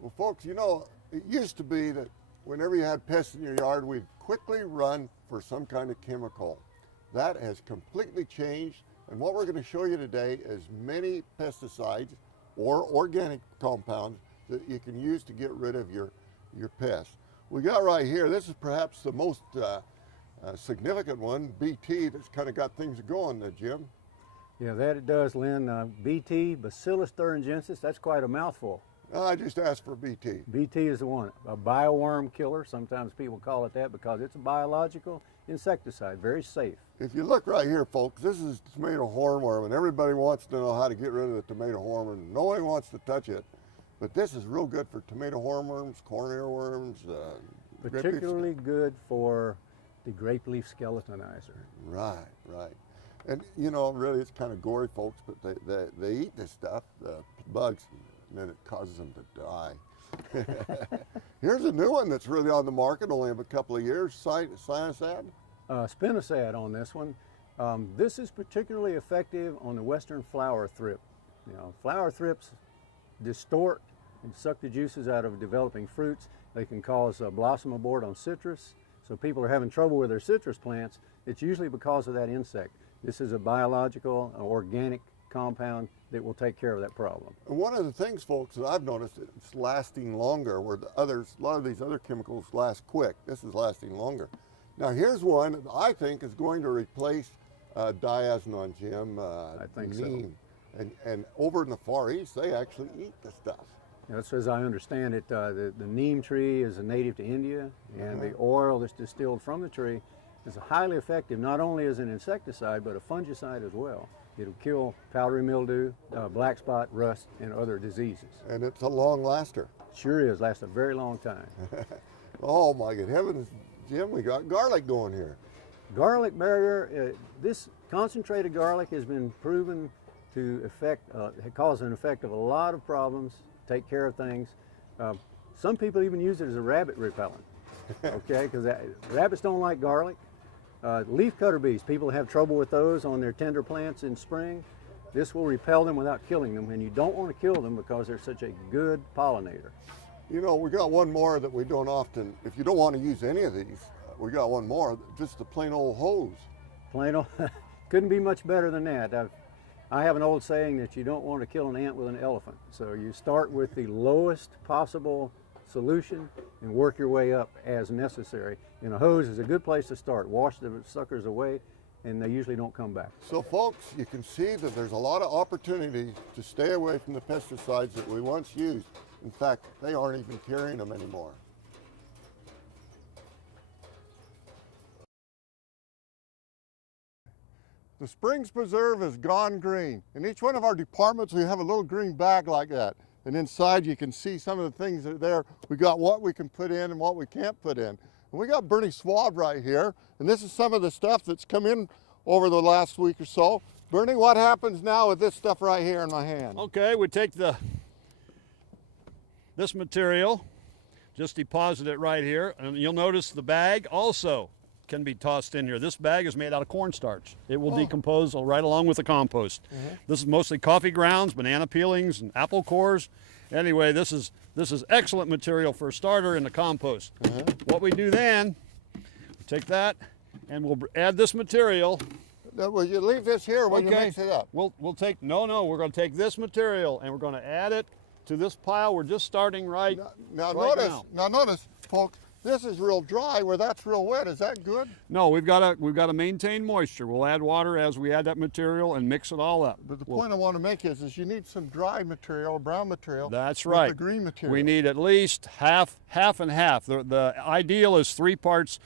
Well, folks, you know, it used to be that whenever you had pests in your yard, we'd quickly run for some kind of chemical. That has completely changed, and what we're going to show you today is many pesticides or organic compounds that you can use to get rid of your pests. We got right here, this is perhaps the most significant one, BT, that's kind of got things going there, Jim. Yeah, that it does, Lynn. BT, Bacillus thuringiensis, that's quite a mouthful. I just asked for BT. BT is the one, a bioworm killer. Sometimes people call it that because it's a biological insecticide, very safe. If you look right here, folks, this is tomato hornworm, and everybody wants to know how to get rid of the tomato hornworm. Nobody wants to touch it, but this is real good for tomato hornworms, corn earworms. Particularly good for the grape leaf skeletonizer. Right, right. And you know, really it's kind of gory, folks, but they eat this stuff, the bugs, and then it causes them to die. Here's a new one that's really on the market, only have a couple of years, Cynosad. Spinosad on this one. This is particularly effective on the western flower thrip. You know, flower thrips distort and suck the juices out of developing fruits. They can cause blossom abort on citrus. So people are having trouble with their citrus plants. It's usually because of that insect. This is a biological, organic compound that will take care of that problem. And one of the things, folks, that I've noticed, it's lasting longer, where a lot of these other chemicals last quick. This is lasting longer. Now here's one that I think is going to replace diazinon, Jim. I think neem. So. And over in the Far East, they actually eat the stuff. That's as I understand it. The neem tree is a native to India, and the oil that's distilled from the tree is highly effective, not only as an insecticide, but a fungicide as well. It'll kill powdery mildew, black spot, rust, and other diseases. And it's a long laster. Sure is, lasts a very long time. Oh my good heavens, Jim, we got garlic going here. Garlic barrier, this concentrated garlic has been proven to cause an effect of a lot of problems, take care of things. Some people even use it as a rabbit repellent, okay, because rabbits don't like garlic. Leaf cutter bees, people have trouble with those on their tender plants in spring. This will repel them without killing them, and you don't want to kill them because they're such a good pollinator. You know, we got one more that we don't often, if you don't want to use any of these, we got one more, just the plain old hose. Plain old, couldn't be much better than that. I have an old saying that you don't want to kill an ant with an elephant. So you start with the lowest possible solution and work your way up as necessary. And a hose is a good place to start. Wash the suckers away, and they usually don't come back. So folks, you can see that there's a lot of opportunity to stay away from the pesticides that we once used. In fact, they aren't even carrying them anymore. The Springs Preserve has gone green. In each one of our departments, we have a little green bag like that. And inside you can see some of the things that are there. We got what we can put in and what we can't put in. And we got Bernie Swab right here. And this is some of the stuff that's come in over the last week or so. Bernie, what happens now with this stuff right here in my hand? Okay, we take this material, just deposit it right here. And you'll notice the bag also can be tossed in here. This bag is made out of cornstarch. It will decompose right along with the compost. This is mostly coffee grounds, banana peelings, and apple cores. Anyway, this is excellent material for a starter in the compost. What we do then, we take that and we'll add this material. Now, will you leave this here when you mix it up? We're going to take this material and we're going to add it to this pile. We're just starting right now. Now notice, folks, this is real dry where that's real wet. Is that good? No, we've got to maintain moisture. We'll add water as we add that material and mix it all up. But the point I want to make is you need some dry material, brown material. That's right. With the green material. We need at least half and half. The ideal is 3 parts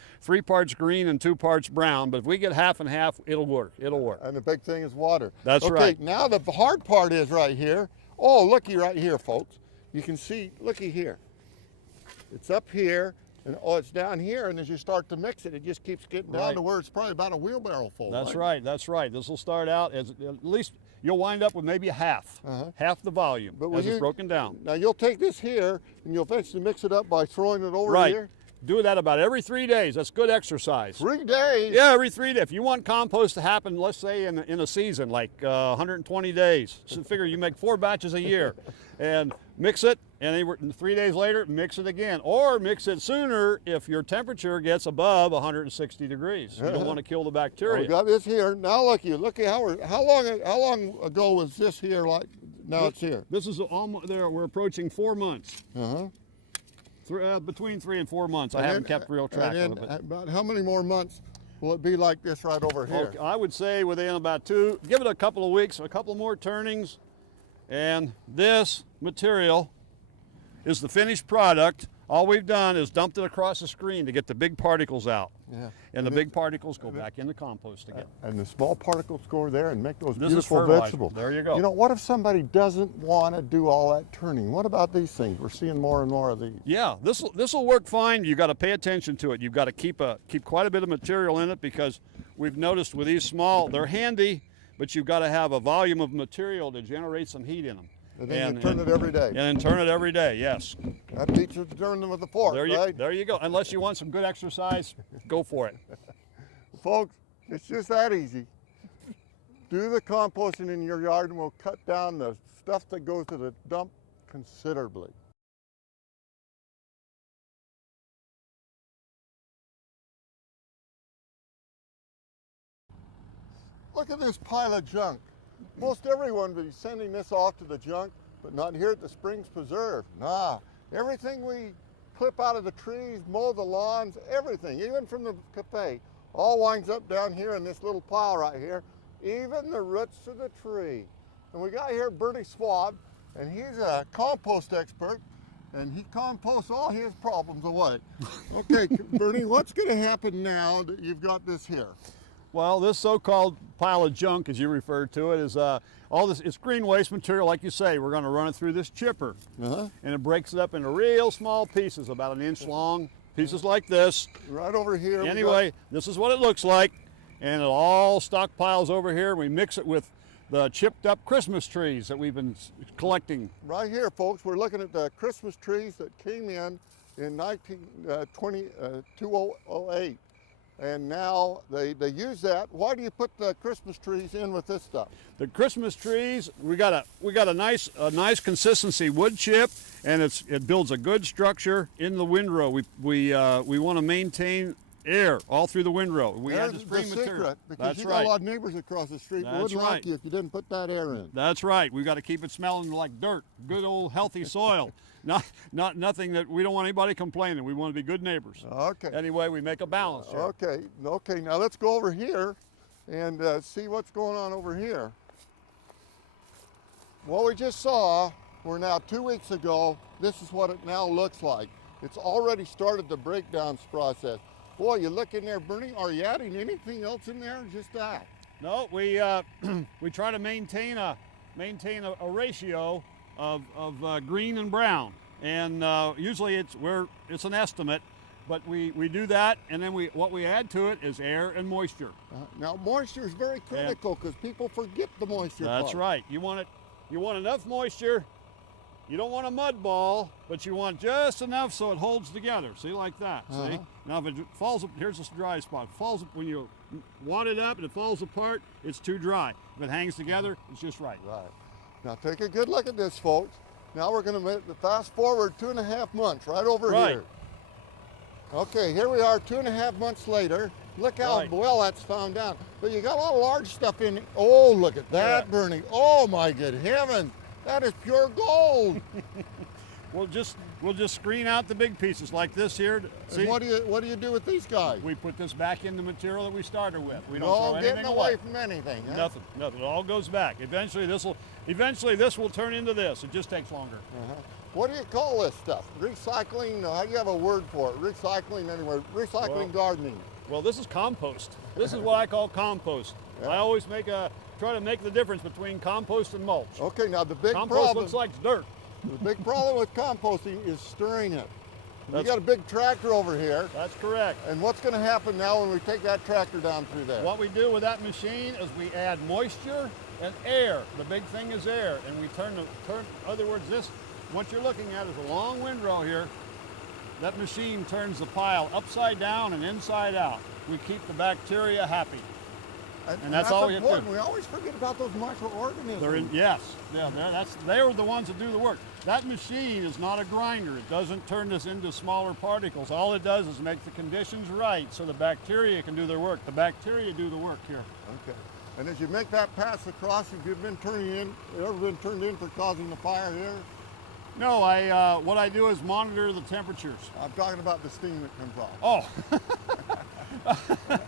green and 2 parts brown. But if we get half and half, it'll work. It'll work. And the big thing is water. That's right. Okay, now the hard part is right here. Oh, looky right here, folks. You can see, looky here. It's up here. And it's down here, and as you start to mix it, it just keeps getting down to where it's probably about a wheelbarrow full. That's right, that's right. This will start out as, at least you'll wind up with maybe half the volume as it's broken down. Now you'll take this here, and you'll eventually mix it up by throwing it over here? Do that about every 3 days. That's good exercise. 3 days? Yeah, every 3 days. If you want compost to happen, let's say in a season, like 120 days, so figure you make 4 batches a year. And mix it, and 3 days later, mix it again. Or mix it sooner if your temperature gets above 160 degrees. You don't want to kill the bacteria. We got this here. Now look at how long ago was this here? Like now it's here. This is almost there. We're approaching 4 months. Uh-huh. Between 3 and 4 months. I haven't kept real track of it. About how many more months will it be like this right over here? Okay, I would say within about give it a couple of weeks, a couple more turnings, and this material is the finished product. All we've done is dumped it across the screen to get the big particles out. Yeah. And the big particles go back in the compost again. And the small particles go over there and make those This beautiful is fertilizer. vegetables. There you go. You know, what if somebody doesn't want to do all that turning? What about these things? We're seeing more and more of these. Yeah, this will work fine. You got to pay attention to it. You've got to keep quite a bit of material in it, because we've noticed with these small, they're handy, but you've got to have a volume of material to generate some heat in them. And then you turn it every day. And then turn it every day, yes. That beats you to turn them with a fork, right? There you go. Unless you want some good exercise, go for it. Folks, it's just that easy. Do the composting in your yard and we'll cut down the stuff that goes to the dump considerably. Look at this pile of junk. Most everyone would be sending this off to the junk, but not here at the Springs Preserve. Nah, everything we clip out of the trees, mow the lawns, everything, even from the cafe, all winds up down here in this little pile right here, even the roots of the tree. And we got here Bernie Swab, and he's a compost expert, and he composts all his problems away. Okay, Bernie, what's going to happen now that you've got this here? Well, this so-called pile of junk, as you refer to it, is all this. It's green waste material, like you say. We're going to run it through this chipper, and it breaks it up into real small pieces, about an inch long, pieces like this. Right over here. Anyway, this is what it looks like, and it all stockpiles over here. We mix it with the chipped up Christmas trees that we've been collecting. Right here, folks, we're looking at the Christmas trees that came in 2008. And now they use that. Why do you put the Christmas trees in with this stuff? The Christmas trees, we got a nice consistency wood chip, and it builds a good structure in the windrow. We want to maintain air all through the windrow. We add the spring material. Because That's you right. got a lot of neighbors across the street who wouldn't like you if you didn't put that air in. That's right. We've got to keep it smelling like dirt, good old healthy soil. Nothing that we don't want anybody complaining. We want to be good neighbors. Okay. Anyway, we make a balance here. Okay. Now let's go over here and see what's going on over here. What we just saw, we're now 2 weeks ago. This is what it now looks like. It's already started the breakdown process. Boy, you look in there, Bernie. Are you adding anything else in there? Just that? No, we we try to maintain a ratio of green and brown, and usually it's an estimate, but we do that, and then what we add to it is air and moisture. Now moisture is very critical because people forget the moisture. That's right. You want enough moisture. You don't want a mud ball, but you want just enough so it holds together. See, like that. See? Now if it falls, here's this dry spot. It falls when you wad it up and it falls apart, it's too dry. If it hangs together, it's just right. Right. Now take a good look at this, folks. Now we're going to fast forward 2.5 months right over here. Okay, here we are 2.5 months later. Look how well that's found out. But you got a lot of large stuff in it. Oh, look at that, Bernie. Oh my good heavens. That is pure gold. We'll just screen out the big pieces like this here. See? And what do you do with these guys? We put this back in the material that we started with. We don't no throw anything getting away from anything. Huh? Nothing. It all goes back. Eventually this will turn into this. It just takes longer. What do you call this stuff? Recycling? How do you have a word for it? Recycling anywhere? Recycling gardening. Well, this is compost. This is what I call compost. I always try to make the difference between compost and mulch. Okay, now the big compost problem looks like dirt. The big problem with composting is stirring it. You got a big tractor over here. That's correct. And what's going to happen now when we take that tractor down through there? What we do with that machine is we add moisture and air. The big thing is air, and we turn. In other words, what you're looking at is a long windrow here. That machine turns the pile upside down and inside out. We keep the bacteria happy. And that's all we have to important. do. We always forget about those microorganisms. They're in, yes, yeah, they're the ones that do the work. That machine is not a grinder. It doesn't turn this into smaller particles. All it does is make the conditions right so the bacteria can do their work. The bacteria do the work here. Okay. And as you make that pass across, have you ever been turned in for causing the fire here? No, what I do is monitor the temperatures. I'm talking about the steam that comes off. Oh.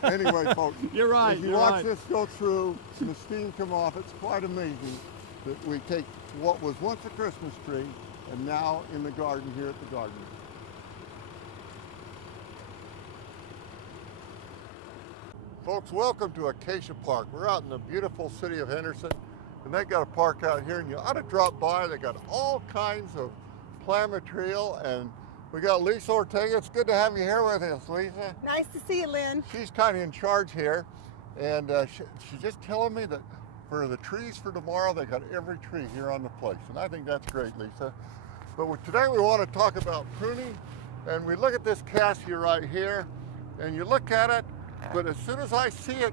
Anyway, folks, You're right. as you you're watch right. this go through and the steam come off, it's quite amazing that we take what was once a Christmas tree and now in the garden here at the garden. Folks, welcome to Acacia Park. We're out in the beautiful city of Henderson, and they got a park out here, and you ought to drop by. They got all kinds of plant material, and we got Lisa Ortega. It's good to have you here with us, Lisa. Nice to see you, Lynn. She's kind of in charge here, and she's just telling me that for the trees for tomorrow, they got every tree here on the place, and I think that's great, Lisa. But today we want to talk about pruning, and we look at this cassia right here, and you look at it, but as soon as I see it,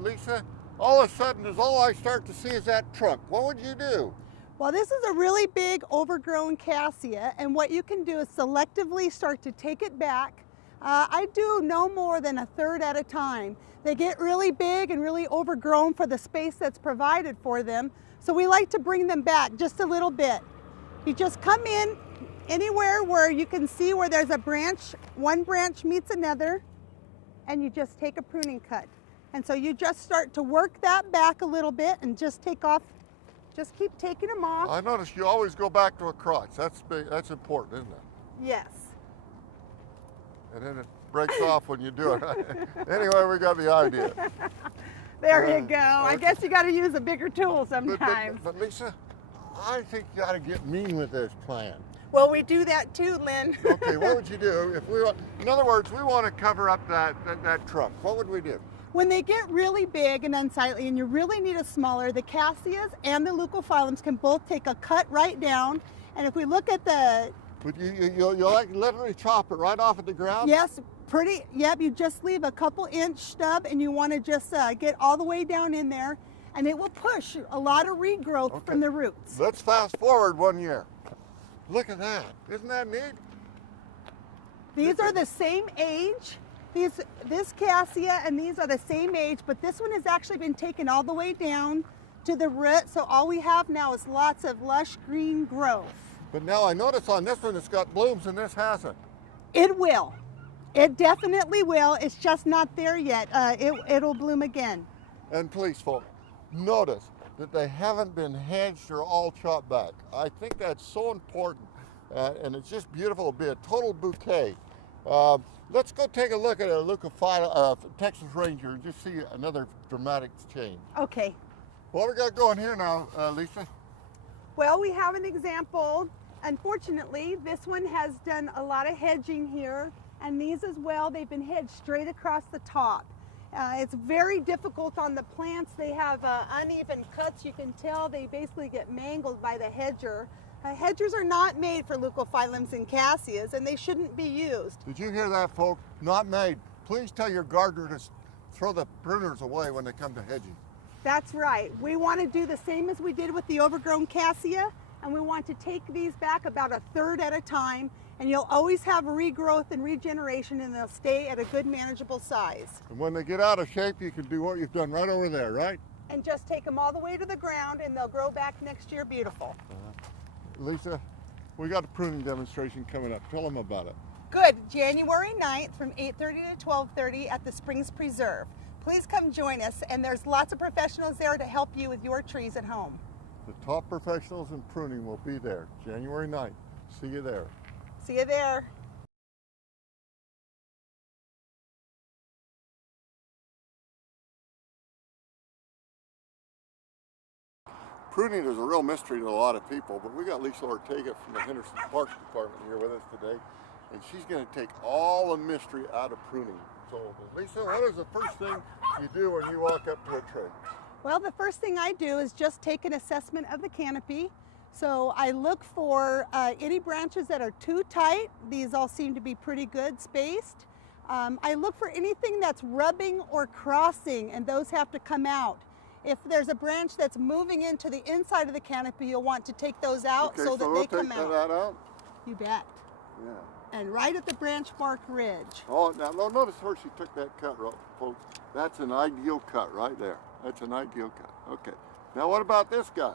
Lisa, all of a sudden, all I start to see is that trunk. What would you do? Well, this is a really big overgrown cassia, and what you can do is selectively start to take it back. I do no more than a third at a time. They get really big and really overgrown for the space that's provided for them, so we like to bring them back just a little bit. You just come in anywhere where you can see where there's a branch, one branch meets another, and you just take a pruning cut. And so you just start to work that back a little bit and just take off, just keep taking them off. I notice you always go back to a crotch. That's big, that's important, isn't it? Yes. And then it breaks off when you do it. Anyway, we got the idea. There you go. I okay. guess you got to use a bigger tool sometimes. But Lisa, I think you got to get mean with this plan. Well, we do that too, Lynn. Okay, what would you do if we want, in other words, we want to cover up that trunk. What would we do? When they get really big and unsightly and you really need a smaller, the cassias and the leucophyllums can both take a cut right down. And if we look at the... But you'll like literally chop it right off at the ground? Yes, yep, you just leave a couple inch stub and you want to just get all the way down in there, and it will push a lot of regrowth from the roots. Let's fast forward 1 year. Look at that. Isn't that neat? These are the same age. This cassia and these are the same age, but this one has actually been taken all the way down to the root, so all we have now is lots of lush green growth. But now I notice on this one it's got blooms and this hasn't. It will. It definitely will. It's just not there yet. It'll bloom again. And please, folks, notice that they haven't been hedged or all chopped back. I think that's so important, and it's just beautiful. It'll be a total bouquet. Let's go take a look at a leucophyllum, Texas Ranger, and just see another dramatic change. Okay. What we got going here now, Lisa? Well, we have an example. Unfortunately, this one has done a lot of hedging here, and these as well. They've been hedged straight across the top. It's very difficult on the plants. They have uneven cuts. You can tell they basically get mangled by the hedger. Hedgers are not made for leucophyllums and cassias, and they shouldn't be used. Did you hear that, folks? Not made. Please tell your gardener to throw the pruners away when they come to hedging. That's right. We want to do the same as we did with the overgrown cassia, and we want to take these back about a third at a time, and you'll always have regrowth and regeneration, and they'll stay at a good manageable size. And when they get out of shape, you can do what you've done right over there, right? And just take them all the way to the ground, and they'll grow back next year beautiful. Lisa, we got a pruning demonstration coming up. Tell them about it. Good. January 9th from 8:30 to 12:30 at the Springs Preserve. Please come join us, and there's lots of professionals there to help you with your trees at home. The top professionals in pruning will be there January 9th. See you there. See you there. Pruning is a real mystery to a lot of people, but we got Lisa Ortega from the Henderson Parks Department here with us today, and she's going to take all the mystery out of pruning. So, Lisa, what is the first thing you do when you walk up to a tree? Well, the first thing I do is just take an assessment of the canopy. So I look for any branches that are too tight. These all seem to be pretty good spaced. I look for anything that's rubbing or crossing, and those have to come out. If there's a branch that's moving into the inside of the canopy, you'll want to take those out so that they come out. That out? You bet. Yeah. And right at the branch bark ridge. Oh, now notice where she took that cut, folks. That's an ideal cut right there. That's an ideal cut. Okay. Now what about this guy?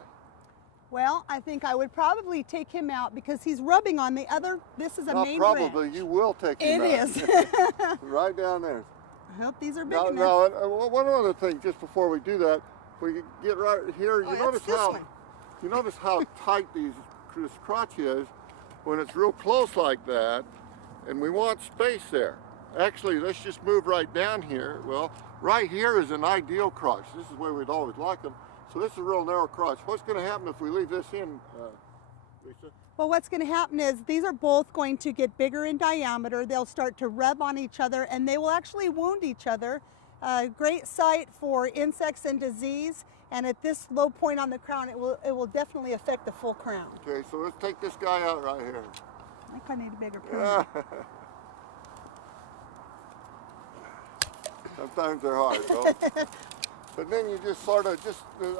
Well, I think I would probably take him out because he's rubbing on the other. This is a main branch. Probably you will take him out. It is. Right down there. I hope these are big enough. Now, one other thing, just before we do that, we get right here. Oh, You notice how tight this crotch is when it's real close like that, and we want space there. Actually, let's just move right down here. Well, right here is an ideal crotch. This is where we'd always like them. So this is a real narrow crotch. What's going to happen if we leave this in, Lisa? Well, what's going to happen is these are both going to get bigger in diameter. They'll start to rub on each other, and they will actually wound each other. Great site for insects and disease. And at this low point on the crown, it will definitely affect the full crown. Okay, so let's take this guy out right here. I think I need a bigger prune. Sometimes they're hard, though. But then you just sort of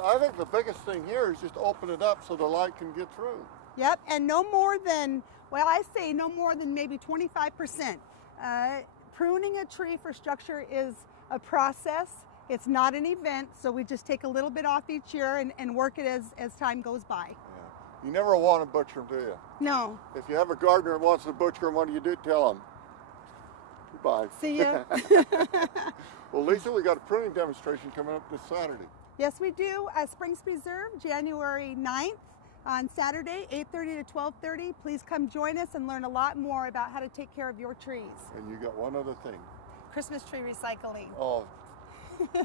I think the biggest thing here is just open it up so the light can get through. Yep, and no more than, well, I say no more than maybe 25%. Pruning a tree for structure is a process. It's not an event, so we just take a little bit off each year and work it as time goes by. Yeah. You never want to butcher them, do you? No. If you have a gardener that wants to butcher them, what do you do? Tell them. Goodbye. See ya. Well, Lisa, we got a pruning demonstration coming up this Saturday. Yes, we do. Springs Preserve, January 9th on Saturday, 8:30 to 12:30. Please come join us and learn a lot more about how to take care of your trees. And you got one other thing. Christmas tree recycling. Oh, she's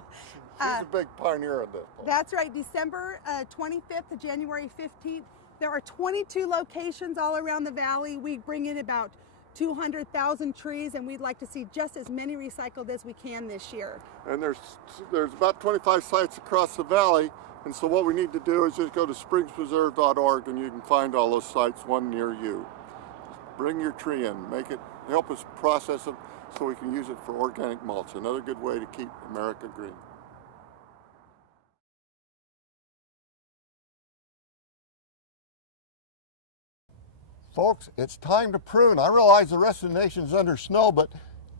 a big pioneer of this. That's right, December 25th to January 15th. There are 22 locations all around the valley. We bring in about 200,000 trees, and we'd like to see just as many recycled as we can this year. And there's about 25 sites across the valley, and so what we need to do is just go to springspreserve.org and you can find all those sites, one near you. Bring your tree in, help us process it so we can use it for organic mulch, another good way to keep America green. Folks, it's time to prune. I realize the rest of the nation's under snow, but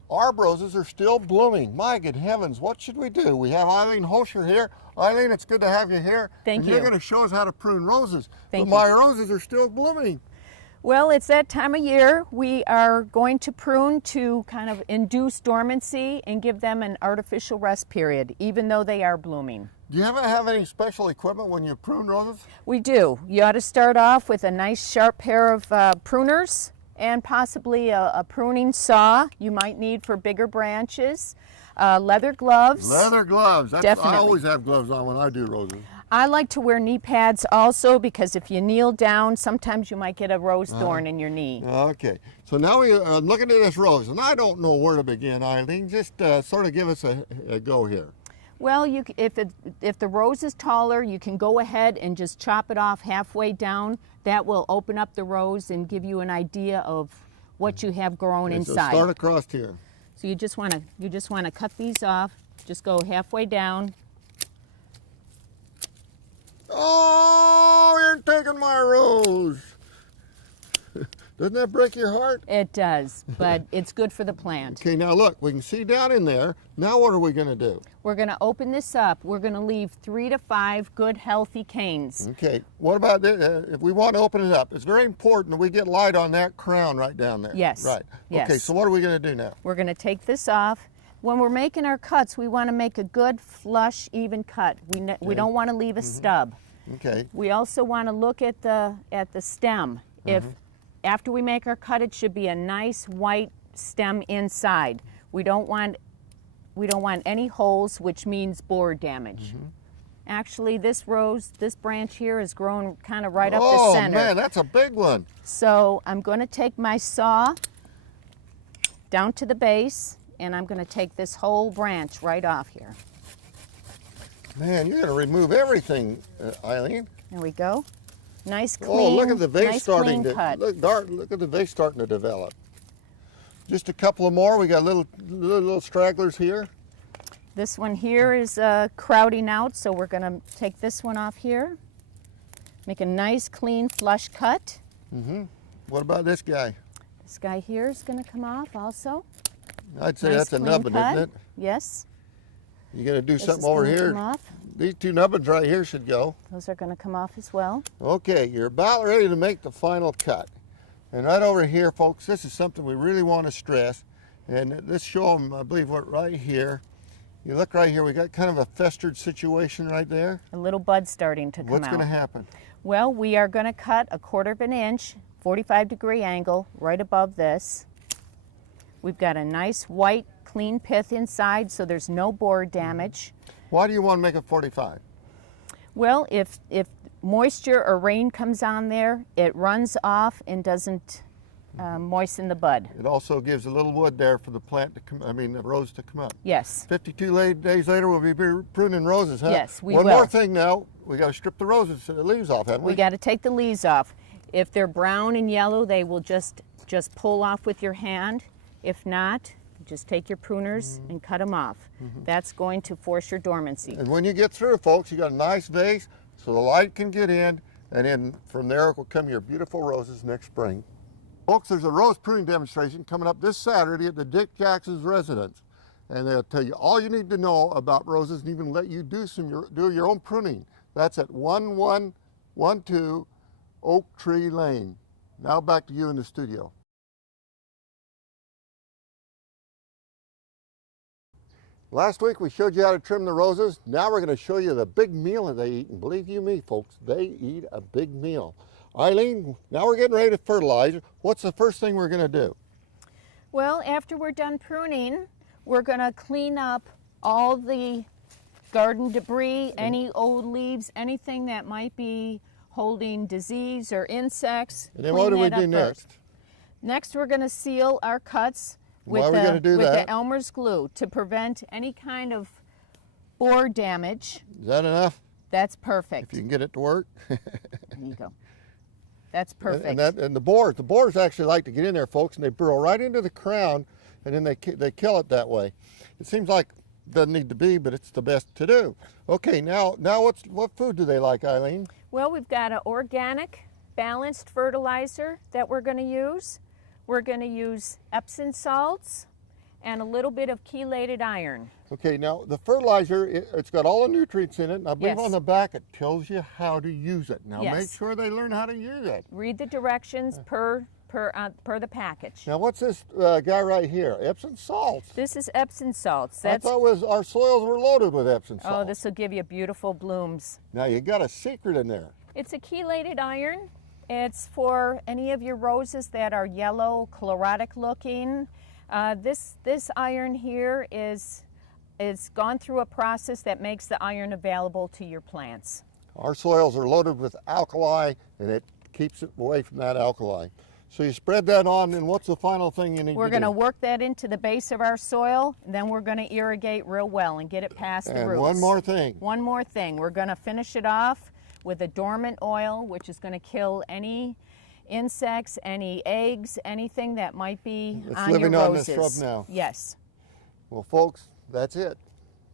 our roses are still blooming. My good heavens, what should we do? We have Eileen Hosher here. Eileen, it's good to have you here. Thank you. You're going to show us how to prune roses. Thank you. My roses are still blooming. Well, it's that time of year. We are going to prune to kind of induce dormancy and give them an artificial rest period, even though they are blooming. Do you ever have any special equipment when you prune roses? We do. You ought to start off with a nice sharp pair of pruners and possibly a pruning saw you might need for bigger branches. Leather gloves. Leather gloves. Definitely. I always have gloves on when I do roses. I like to wear knee pads also because if you kneel down, sometimes you might get a rose thorn in your knee. Okay, so now we are looking at this rose, and I don't know where to begin, Eileen. Just sort of give us a go here. Well, if the rose is taller, you can go ahead and just chop it off halfway down. That will open up the rose and give you an idea of what you have grown inside. So start across here. So you just want to cut these off. Just go halfway down. Oh, you're taking my rose. Doesn't that break your heart? It does, but it's good for the plant. Okay, now look, we can see down in there. Now what are we going to do? We're going to open this up. We're going to leave 3 to 5 good, healthy canes. Okay, what about this? If we want to open it up, it's very important that we get light on that crown right down there. Yes. Right. Yes. Okay, so what are we going to do now? We're going to take this off. When we're making our cuts, we want to make a good, flush, even cut. We don't want to leave a stub. Okay. We also want to look at the stem. If after we make our cut, it should be a nice white stem inside. We don't want any holes, which means borer damage. Actually, this branch here is grown kind of right up the center. Oh man, that's a big one. So I'm going to take my saw down to the base, and I'm going to take this whole branch right off here. Man, you're going to remove everything, Eileen. There we go. Nice, clean, Oh, look at the vase nice, starting clean cut. Look at the vase starting to develop. Just a couple of more. We got little stragglers here. This one here is crowding out, so we're going to take this one off here. Make a nice, clean, flush cut. What about this guy? This guy here is going to come off also. I'd say Nice, that's a clean nubbin, cut. isn't it? Yes. You gonna do This something is over gonna here? come off. These two nubbins right here should go. Those are going to come off as well. Okay, you're about ready to make the final cut. And right over here, folks, this is something we really want to stress. And let's show them, I believe, what right here. You look right here, we got kind of a festered situation right there. A little bud starting to come What's out. going to happen? Well, we are going to cut a 1/4 inch, 45-degree angle right above this. We've got a nice white, clean pith inside, so there's no borer damage. Why do you want to make it 45? Well, if moisture or rain comes on there, it runs off and doesn't moisten the bud. It also gives a little wood there for the plant to come, the rose to come up. Yes. 52 days later, we'll be pruning roses, huh? Yes, we One will. more thing now, we got to strip the roses, the leaves off, haven't we? We got to take the leaves off. If they're brown and yellow, they will just pull off with your hand. If not, just take your pruners and cut them off. That's going to force your dormancy. And when you get through, folks, you got a nice vase so the light can get in, and then from there will come your beautiful roses next spring. Folks, there's a rose pruning demonstration coming up this Saturday at the Dick Jackson's residence. And they'll tell you all you need to know about roses and even let you do your own pruning. That's at 1112 Oak Tree Lane. Now back to you in the studio. Last week we showed you how to trim the roses. Now we're going to show you the big meal that they eat. And believe you me, folks, they eat a big meal. Eileen, now we're getting ready to fertilize. What's the first thing we're going to do? Well, after we're done pruning, we're going to clean up all the garden debris, any old leaves, anything that might be holding disease or insects. And then what do we do next? Next, we're going to seal our cuts with Why are we going to do that? the Elmer's glue to prevent any kind of borer damage. Is that enough? That's perfect. If you can get it to work. There you go. That's perfect. And the boars actually like to get in there, folks, and they burrow right into the crown, and then they kill it that way. It seems like it doesn't need to be, but it's the best to do. Okay, now what food do they like, Eileen? Well, we've got an organic, balanced fertilizer that we're going to use. We're going to use Epsom salts and a little bit of chelated iron. Okay, now the fertilizer, it's got all the nutrients in it, and I believe Yes. on the back it tells you how to use it. Now Yes. make sure they learn how to use it. Read the directions per the package. Now what's this guy right here? Epsom salts. This is Epsom salts. I thought our soils were loaded with Epsom salts. Oh, this will give you beautiful blooms. Now you got a secret in there. It's a chelated iron. It's for any of your roses that are yellow, chlorotic looking. This iron here is gone through a process that makes the iron available to your plants. Our soils are loaded with alkali, and it keeps it away from that alkali. So you spread that on, and what's the final thing you need to do? We're going to work that into the base of our soil, and then we're going to irrigate real well and get it past the roots. And one more thing. One more thing. We're going to finish it off with a dormant oil, which is going to kill any insects, any eggs, anything that might be It's on your living on roses. this shrub now. Yes. Well, folks, that's it.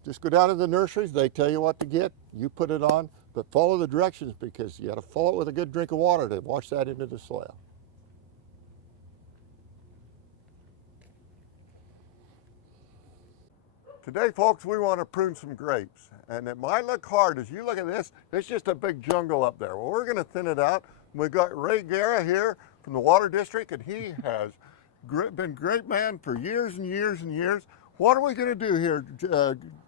Just go down to the nurseries. They tell you what to get. You put it on, but follow the directions because you got to follow it with a good drink of water to wash that into the soil. Today, folks, we want to prune some grapes. And it might look hard. As you look at this, it's just a big jungle up there. Well, we're going to thin it out. We've got Ray Guerra here from the Water District, and he has been great man for years and years and years. What are we going to do here,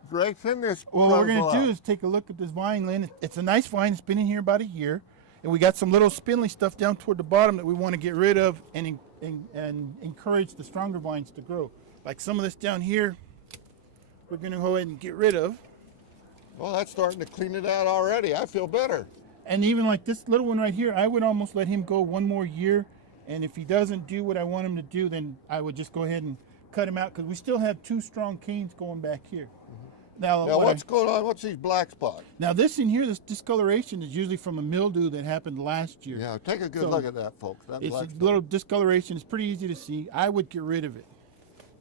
Ray? Thin this. Well, what we're going to do is take a look at this vine, Lynn. It's a nice vine. It's been in here about a year. And we got some little spindly stuff down toward the bottom that we want to get rid of and encourage the stronger vines to grow. Like some of this down here, we're going to go ahead and get rid of. Well, that's starting to clean it out already. I feel better. And even like this little one right here, I would almost let him go one more year. And if he doesn't do what I want him to do, then I would just go ahead and cut him out because we still have two strong canes going back here. Now what's going on? What's these black spots? Now this in here, this discoloration is usually from a mildew that happened last year. Yeah, take a good look at that, folks. That It's black a spot. little discoloration. It's pretty easy to see. I would get rid of it.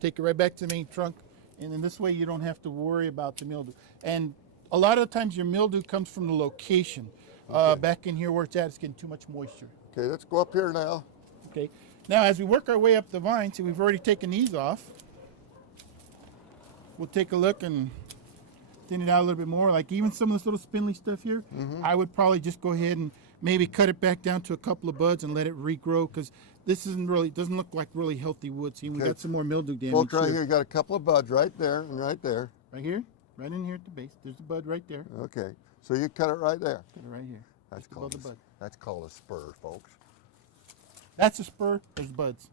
Take it right back to the main trunk, and then this way you don't have to worry about the mildew. And a lot of the times your mildew comes from the location. Back in here where it's at, it's getting too much moisture. Okay, let's go up here now. Okay. Now as we work our way up the vine, see we've already taken these off. We'll take a look and thin it out a little bit more. Like even some of this little spindly stuff here, I would probably just go ahead and maybe cut it back down to a couple of buds and let it regrow, because this doesn't look like really healthy wood. See, we got some more mildew damage. Folks, right here, you got a couple of buds right there and right there. Right here, right in here at the base. There's the bud right there. Okay, so you cut it right there. Cut it right here. That's Above called the bud. that's called a spur, folks. That's a spur. There's buds.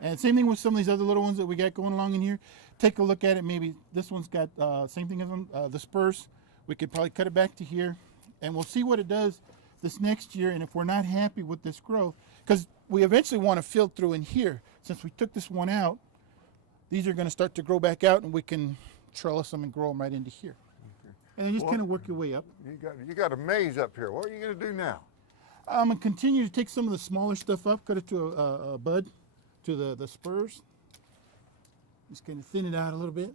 And same thing with some of these other little ones that we got going along in here. Take a look at it. Maybe this one's got same thing as them, the spurs. We could probably cut it back to here, and we'll see what it does this next year. And if we're not happy with this growth, because we eventually want to fill through in here. Since we took this one out, these are going to start to grow back out, and we can trellis them and grow them right into here. Okay. And then just kind of work your way up. You got a maze up here. What are you going to do now? I'm going to continue to take some of the smaller stuff up, cut it to a bud, to the spurs. Just kind of thin it out a little bit.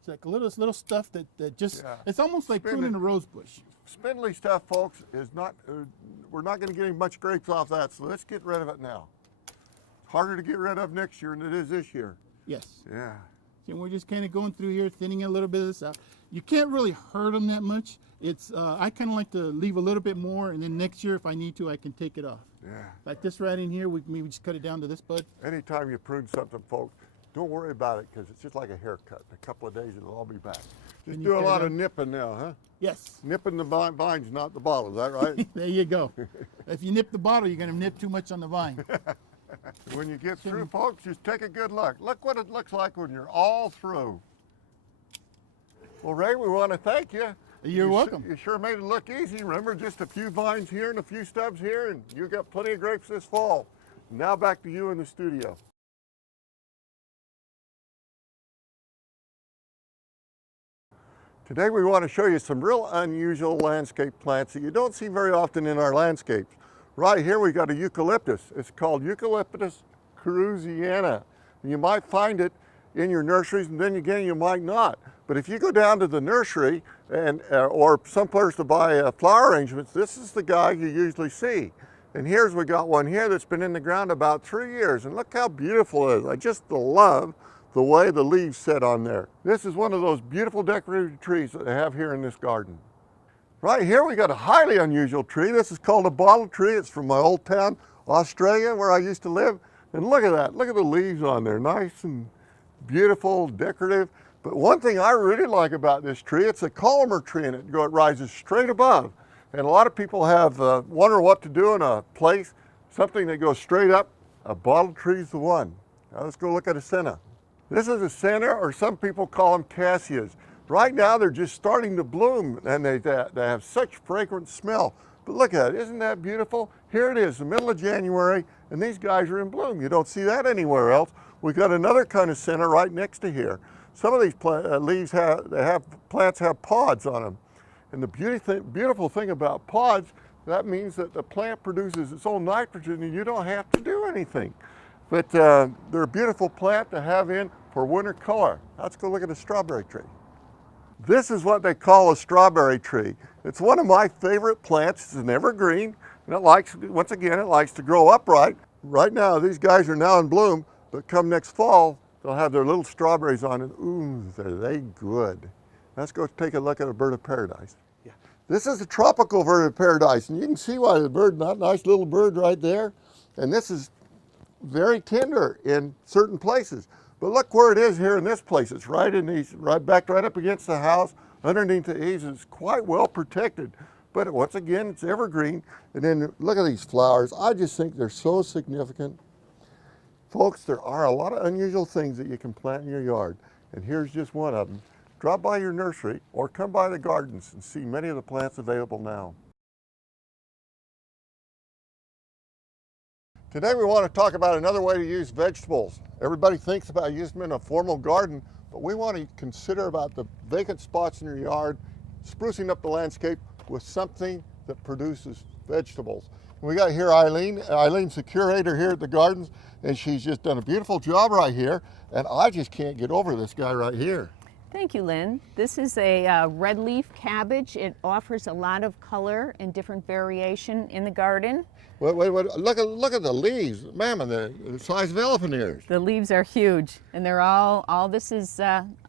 It's like a little stuff that just, it's almost like pruning a rose bush. Spindly stuff, folks, is not, we're not going to get much grapes off that, so let's get rid of it now. It's harder to get rid of next year than it is this year. Yes. Yeah. And we're just kind of going through here, thinning a little bit of this out. You can't really hurt them that much. It's I kind of like to leave a little bit more, and then next year, if I need to, I can take it off. Yeah. Like this right in here, we can maybe just cut it down to this bud. Anytime you prune something, folks, don't worry about it, because it's just like a haircut. In a couple of days, it'll all be back. Just do a lot of nipping now, huh? Yes. Nipping the vines, not the bottle. Is that right? There you go. If you nip the bottle, you're going to nip too much on the vine. When you get through, folks, just take a good look. Look what it looks like when you're all through. Well, Ray, we want to thank you. You're welcome. You sure made it look easy. Remember, just a few vines here and a few stubs here, and you got plenty of grapes this fall. Now back to you in the studio. Today we want to show you some real unusual landscape plants that you don't see very often in our landscapes. Right here we got a eucalyptus. It's called Eucalyptus cruziana. You might find it in your nurseries, and then again you might not. But if you go down to the nursery and or someplace to buy flower arrangements, this is the guy you usually see. And here's we got one here that's been in the ground about 3 years, and look how beautiful it is. I just love the way the leaves set on there. This is one of those beautiful decorative trees that they have here in this garden. Right here we got a highly unusual tree. This is called a bottle tree. It's from my old town, Australia, where I used to live. And look at that, look at the leaves on there, nice and beautiful, decorative. But one thing I really like about this tree, it's a columnar tree, and it rises straight above. And a lot of people have wonder what to do in a place, something that goes straight up. A bottle tree is the one. Now let's go look at a senna. This is a senna, or some people call them cassias. Right now they're just starting to bloom, and they have such fragrant smell. But look at it, isn't that beautiful? Here it is, the middle of January, and these guys are in bloom. You don't see that anywhere else. We got another kind of senna right next to here. Some of these plants have pods on them. And the beautiful thing about pods, that means that the plant produces its own nitrogen and you don't have to do anything. But they're a beautiful plant to have in for winter color. Let's go look at a strawberry tree. This is what they call a strawberry tree. It's one of my favorite plants. It's an evergreen, and it likes, once again, it likes to grow upright. Right now, these guys are now in bloom, but come next fall, they'll have their little strawberries on, and ooh, are they good. Let's go take a look at a bird of paradise. Yeah. This is a tropical bird of paradise, and you can see why the bird, that nice little bird right there. And this is very tender in certain places. But look where it is here in this place. It's right in these, right up against the house, underneath the eaves. It's quite well protected. But once again, it's evergreen. And then look at these flowers. I just think they're so significant. Folks, there are a lot of unusual things that you can plant in your yard. And here's just one of them. Drop by your nursery or come by the gardens and see many of the plants available now. Today we want to talk about another way to use vegetables. Everybody thinks about using them in a formal garden, but we want to consider about the vacant spots in your yard, sprucing up the landscape with something that produces vegetables. We got here Eileen. Eileen's the curator here at the gardens, and she's just done a beautiful job right here, and I just can't get over this guy right here. Thank you, Lynn. This is a red leaf cabbage. It offers a lot of color and different variation in the garden. Wait, look at the leaves, ma'am, and the size of elephant ears. The leaves are huge, and they're all this is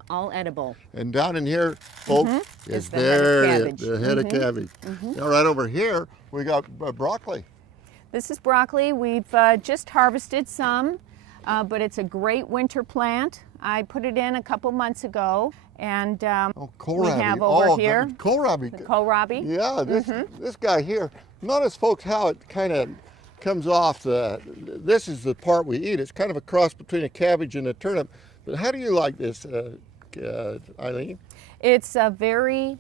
all edible. And down in here, folks, is the head of cabbage. the head of cabbage. Now right over here, we got broccoli. This is broccoli. We've just harvested some, but it's a great winter plant. I put it in a couple months ago, and kohlrabi. we have over here kohlrabi. the kohlrabi. Yeah, this guy here. Notice, folks, how it kind of comes off. This is the part we eat. It's kind of a cross between a cabbage and a turnip. But how do you like this, Eileen? It's very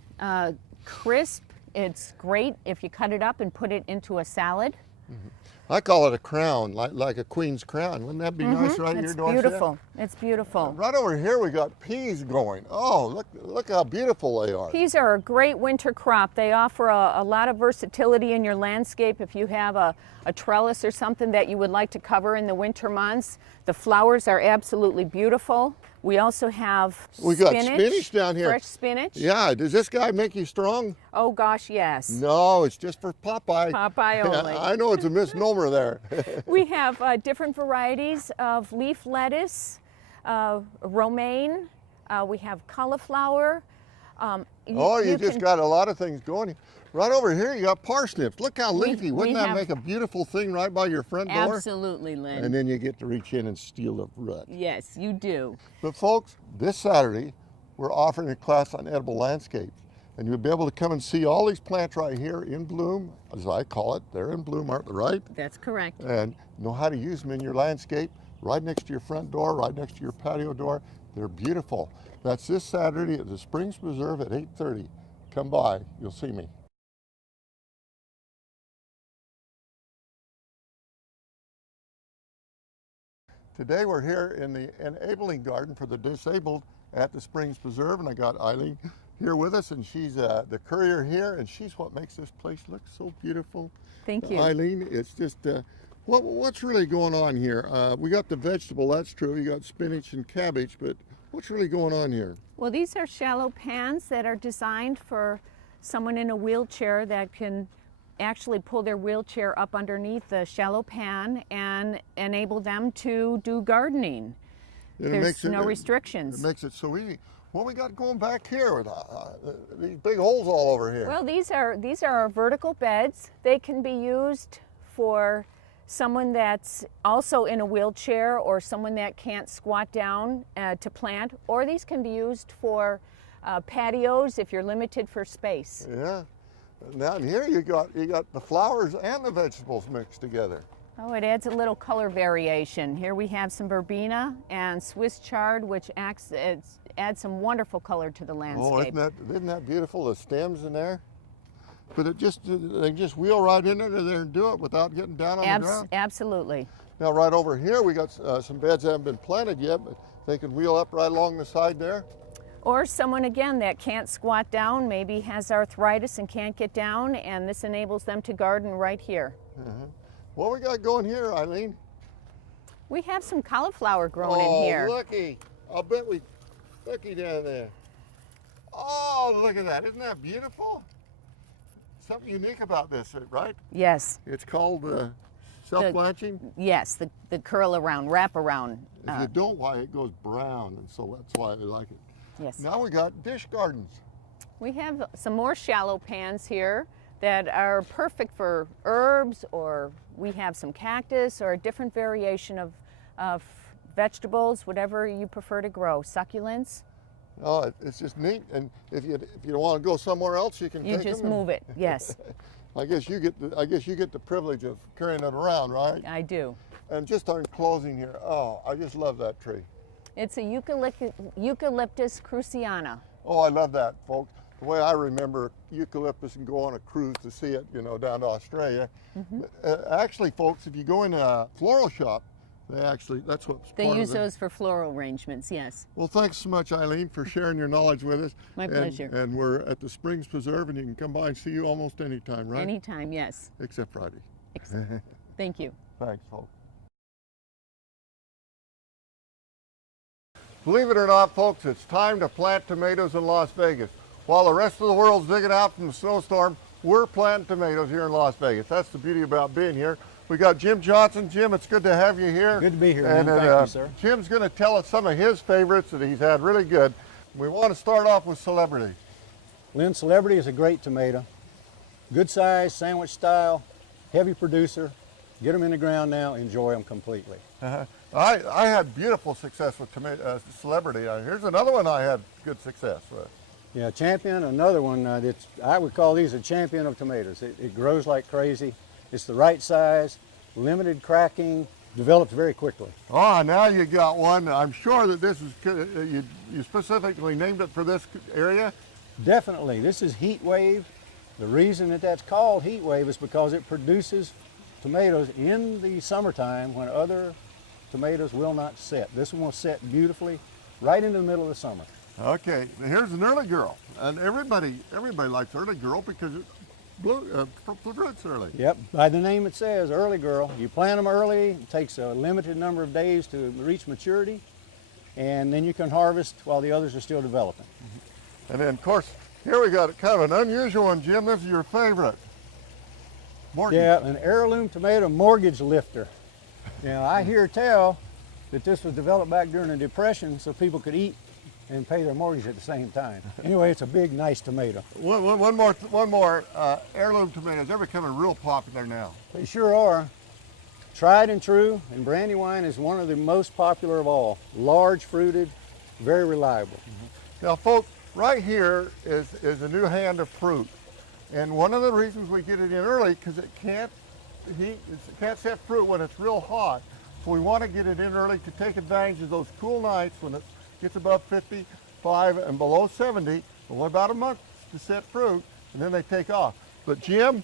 crisp. It's great if you cut it up and put it into a salad. I call it a crown, like a queen's crown. Wouldn't that be nice right It's here, doorstep? beautiful. It's beautiful. Right over here we got peas going. Oh, look how beautiful they are. Peas are a great winter crop. They offer a lot of versatility in your landscape. If you have a trellis or something that you would like to cover in the winter months, the flowers are absolutely beautiful. We also have We got spinach down here. Fresh spinach. Yeah, does this guy make you strong? Oh gosh, yes. No, it's just for Popeye. Popeye only. I know it's a misnomer there. We have different varieties of leaf lettuce, romaine. We have cauliflower. You just got a lot of things going. Right over here, you got parsnips. Look how leafy. Wouldn't that make a beautiful thing right by your front door? Absolutely, Lynn. And then you get to reach in and steal the root. Yes, you do. But folks, this Saturday, we're offering a class on edible landscapes. And you'll be able to come and see all these plants right here in bloom, as I call it. They're in bloom, aren't they, right? That's correct. And know how to use them in your landscape, right next to your front door, right next to your patio door. They're beautiful. That's this Saturday at the Springs Preserve at 8:30. Come by, you'll see me. Today we're here in the enabling garden for the disabled at the Springs Preserve, and I got Eileen here with us, and she's the courier here, and she's what makes this place look so beautiful. Thank you. Eileen, it's just, what's really going on here? We got the vegetable, that's true, you got spinach and cabbage, but what's really going on here? Well, these are shallow pans that are designed for someone in a wheelchair that can actually pull their wheelchair up underneath the shallow pan and enable them to do gardening. There's no restrictions. It makes it so easy. What we got going back here with these big holes all over here? Well, these are our vertical beds. They can be used for someone that's also in a wheelchair or someone that can't squat down to plant, or these can be used for patios if you're limited for space. Yeah. Now here you got the flowers and the vegetables mixed together. Oh, it adds a little color variation. Here we have some verbena and Swiss chard, which adds some wonderful color to the landscape. Oh, isn't that beautiful? The stems in there. But they just wheel right in there and do it without getting down on the ground. Absolutely. Now right over here we got some beds that haven't been planted yet, but they can wheel up right along the side there. Or someone, again, that can't squat down, maybe has arthritis and can't get down, and this enables them to garden right here. What we got going here, Eileen? We have some cauliflower growing in here. Oh, looky. I'll bet looky down there. Oh, look at that. Isn't that beautiful? Something unique about this, right? Yes. It's called self-blanching? Yes, the curl around, wrap around. If you don't, why it goes brown, and so that's why I like it. Yes. Now we got dish gardens. We have some more shallow pans here that are perfect for herbs, or we have some cactus or a different variation of vegetables, whatever you prefer to grow, succulents. Oh, it's just neat. And if you don't want to go somewhere else, you can take them. You just move it. Yes. I guess you get the privilege of carrying it around, right? I do. And just on closing here, oh, I just love that tree. It's a Eucalyptus cruciana. Oh, I love that, folks. the way I remember eucalyptus and go on a cruise to see it, you know, down to Australia. Actually, folks, if you go in a floral shop, that's what's They part use of it. those for floral arrangements, yes. Well, thanks so much, Eileen, for sharing your knowledge with us. My pleasure. And we're at the Springs Preserve, and you can come by and see you almost anytime, right? Anytime, yes. Except Friday. Thank you. Thanks, folks. Believe it or not, folks, it's time to plant tomatoes in Las Vegas. While the rest of the world's digging out from the snowstorm, we're planting tomatoes here in Las Vegas. That's the beauty about being here. We got Jim Johnson. Jim, it's good to have you here. Good to be here, And Linn. Thank you, sir. Jim's going to tell us some of his favorites that he's had really good. We want to start off with Celebrity. Linn, Celebrity is a great tomato. Good size, sandwich style, heavy producer. Get them in the ground now, enjoy them completely. I had beautiful success with Celebrity. Here's another one I had good success with. Yeah, Champion, another one I would call these a champion of tomatoes. It grows like crazy. It's the right size, limited cracking, develops very quickly. Oh, now you got one. I'm sure that this is, you specifically named it for this area? Definitely, this is Heat Wave. The reason that that's called Heat Wave is because it produces tomatoes in the summertime when other tomatoes will not set. This one will set beautifully right into the middle of the summer. Okay, here's an early girl, and everybody likes early girl because it fruits early. Yep, by the name it says, early girl. You plant them early, it takes a limited number of days to reach maturity, and then you can harvest while the others are still developing. And then, of course, here we got kind of an unusual one, Jim. This is your favorite. Mortgage. Yeah, an heirloom tomato mortgage lifter. Now, I hear tell that this was developed back during the Depression so people could eat and pay their mortgage at the same time. Anyway, it's a big, nice tomato. One more. Heirloom tomatoes. They're becoming real popular now. They sure are. Tried and true, and Brandywine is one of the most popular of all. Large fruited, very reliable. Now, folks, right here is a new hand of fruit. And one of the reasons we get it in early, because it can't set fruit when it's real hot. So we want to get it in early to take advantage of those cool nights when it gets above 55 and below 70, only about a month to set fruit, and then they take off. But Jim,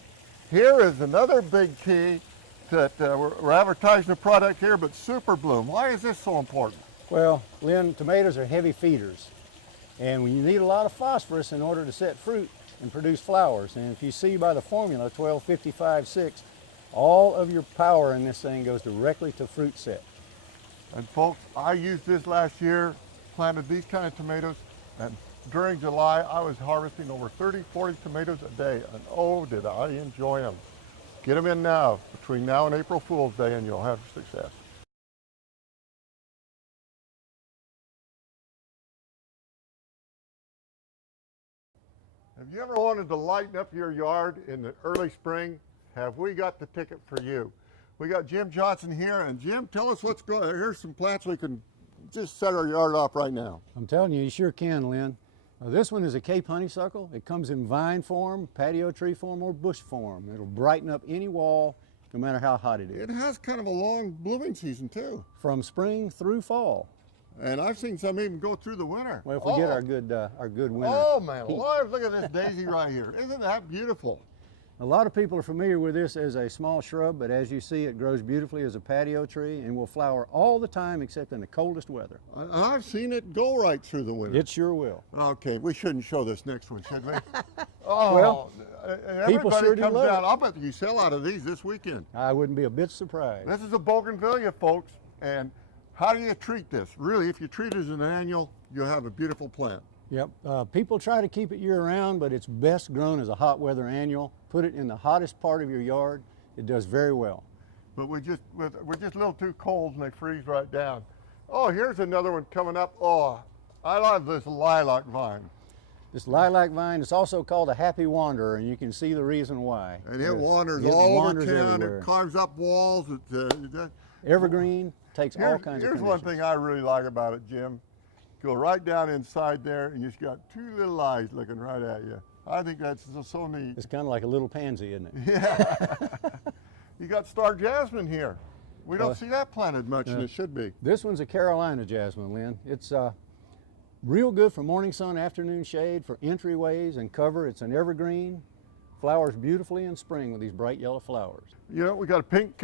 here is another big key that we're advertising a product here, but Super Bloom. Why is this so important? Well, Linn, tomatoes are heavy feeders, and you need a lot of phosphorus in order to set fruit and produce flowers. And if you see by the formula 12-55-6, all of your power in this thing goes directly to fruit set. And folks, I used this last year, planted these kind of tomatoes, and during July I was harvesting over 30-40 tomatoes a day, and oh, did I enjoy them. Get them in now, between now and April Fool's Day, and you'll have success. Have you ever wanted to lighten up your yard in the early spring? Have we got the ticket for you? We got Jim Johnson here, and Jim, tell us what's going on. Here's some plants we can just set our yard off right now. I'm telling you, you sure can, Linn. This one is a Cape honeysuckle. It comes in vine form, patio tree form, or bush form. It'll brighten up any wall, no matter how hot it is. It has kind of a long blooming season too. From spring through fall. And I've seen some even go through the winter. Well, if we get our good winter. Oh man, alive, look at this daisy right here. Isn't that beautiful? A lot of people are familiar with this as a small shrub, but as you see, it grows beautifully as a patio tree and will flower all the time except in the coldest weather. I've seen it go right through the winter. It sure will. Okay, we shouldn't show this next one, should we? Oh, well, people everybody sure do comes love down. it. I'll bet you sell out of these this weekend. I wouldn't be a bit surprised. This is a bougainvillea, folks, and how do you treat this? Really, if you treat it as an annual, you'll have a beautiful plant. Yep, people try to keep it year-round, but it's best grown as a hot weather annual. Put it in the hottest part of your yard. It does very well. But we're just a little too cold and they freeze right down. Oh, here's another one coming up. Oh, I love this lilac vine. This lilac vine is also called a happy wanderer, and you can see the reason why. And it wanders It all wanders over town. everywhere. It carves up walls. Evergreen, takes all kinds of Here's conditions. one thing I really like about it, Jim. Go right down inside there and you've got two little eyes looking right at you. I think that's so neat. It's kind of like a little pansy, isn't it? Yeah. You got star jasmine here. We don't see that planted much, and it should be. This one's a Carolina jasmine, Linn. It's Real good for morning sun, afternoon shade, for entryways and cover. It's an evergreen. Flowers beautifully in spring with these bright yellow flowers. You know, we got a pink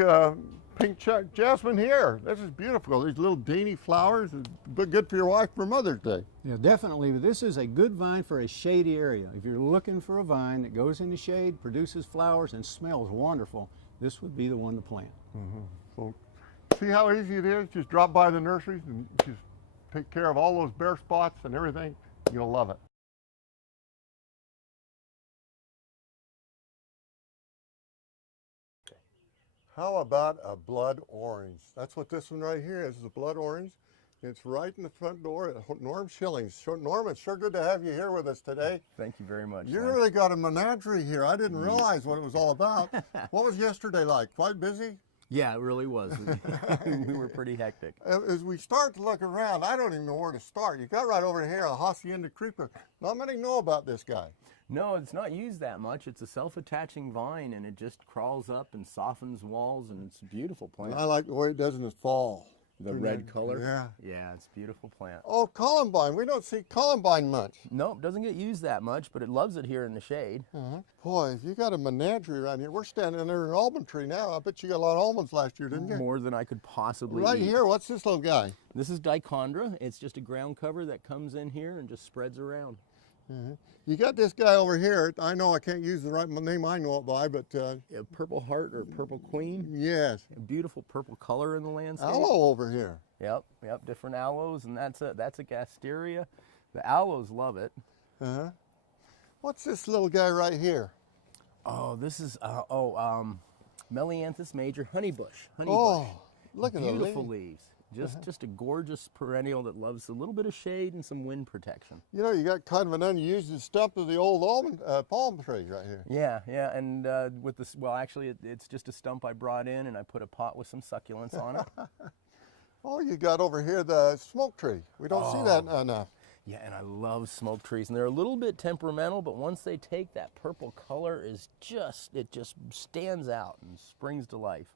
jasmine here. This is beautiful. These little dainty flowers. It's good for your wife for Mother's Day. Yeah, definitely. This is a good vine for a shady area. If you're looking for a vine that goes into shade, produces flowers, and smells wonderful, this would be the one to plant. So, see how easy it is? Just drop by the nurseries and just take care of all those bare spots and everything. You'll love it. How about a blood orange? That's what this one right here is a blood orange. It's right in the front door at Norm Schilling's. Norm, it's sure good to have you here with us today. Thank you very much. You Linn. really got a menagerie here. I didn't realize what it was all about. What was yesterday like? Quite busy? Yeah, it really was. We were pretty hectic. As we start to look around, I don't even know where to start. You got right over here a hacienda creeper. Not many know about this guy. No, it's not used that much. It's a self-attaching vine, and it just crawls up and softens walls, and it's a beautiful plant. I like the way it does in the fall. The red color? Yeah. Yeah, it's a beautiful plant. Oh, columbine. We don't see columbine much. Nope, doesn't get used that much, but it loves it here in the shade. Boy, if you got a menagerie around here, we're standing under an almond tree now. I bet you got a lot of almonds last year, didn't you? More than I could possibly Right eat. here, what's this little guy? This is dichondra. It's just a ground cover that comes in here and just spreads around. You got this guy over here. I know I can't use the right name I know it by, but Yeah, purple heart or purple queen. yes. A beautiful purple color in the landscape. Aloe over here. Yep, different aloes, and that's a gasteria. The aloes love it. What's this little guy right here? Oh, this is Melianthus major honeybush. Oh, look at the Beautiful leaves. leaves. Just a gorgeous perennial that loves a little bit of shade and some wind protection. You know, you got kind of an unused stump of the old almond palm tree right here. Yeah, and with this, well, actually, it's just a stump I brought in, and I put a pot with some succulents on it. Oh, you got over here the smoke tree. We don't see that enough. Yeah, and I love smoke trees, and they're a little bit temperamental, but once they take that purple color, it just stands out and springs to life.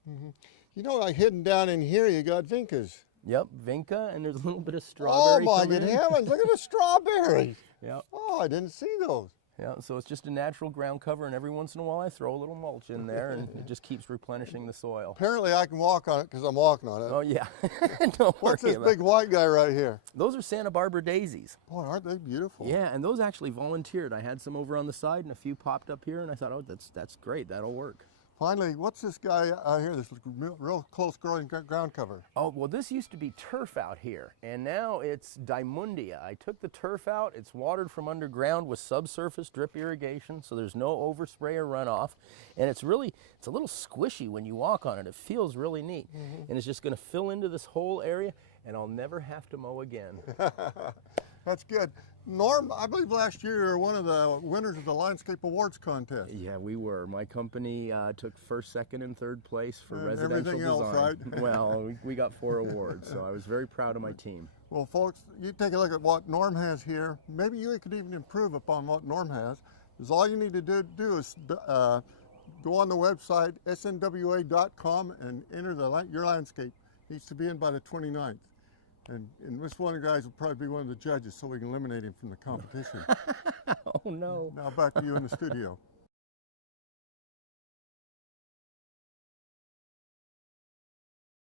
You know, like hidden down in here, you got vincas. Yep, vinca, and there's a little bit of Oh strawberry. my coming good in. heavens, look at the strawberries. Yep. Oh, I didn't see those. Yeah, so it's just a natural ground cover, and every once in a while I throw a little mulch in there, and it just keeps replenishing the soil. Apparently I can walk on it because I'm walking on it. Oh yeah, don't What's worry this about big white guy right here? Those are Santa Barbara daisies. Boy, aren't they beautiful? Yeah, and those actually volunteered. I had some over on the side, and a few popped up here, and I thought, oh, that's great, that'll work. Finally, what's this guy out here, this real close growing ground cover? Oh, well, this used to be turf out here, and now it's Dimundia. I took the turf out. It's watered from underground with subsurface drip irrigation, so there's no overspray or runoff. And it's a little squishy when you walk on it. It feels really neat. And it's just going to fill into this whole area, and I'll never have to mow again. That's good. Norm, I believe last year you were one of the winners of the Landscape Awards contest. Yeah, we were. My company took first, second, and third place for And residential everything design. else, right? Well, we got 4 awards, so I was very proud of my team. Well, folks, you take a look at what Norm has here. Maybe you could even improve upon what Norm has. Because all you need to do is go on the website, snwa.com, and enter your landscape. Needs to be in by the 29th. And this one of the guys will probably be one of the judges so we can eliminate him from the competition. Oh, no. Now back to you in the studio.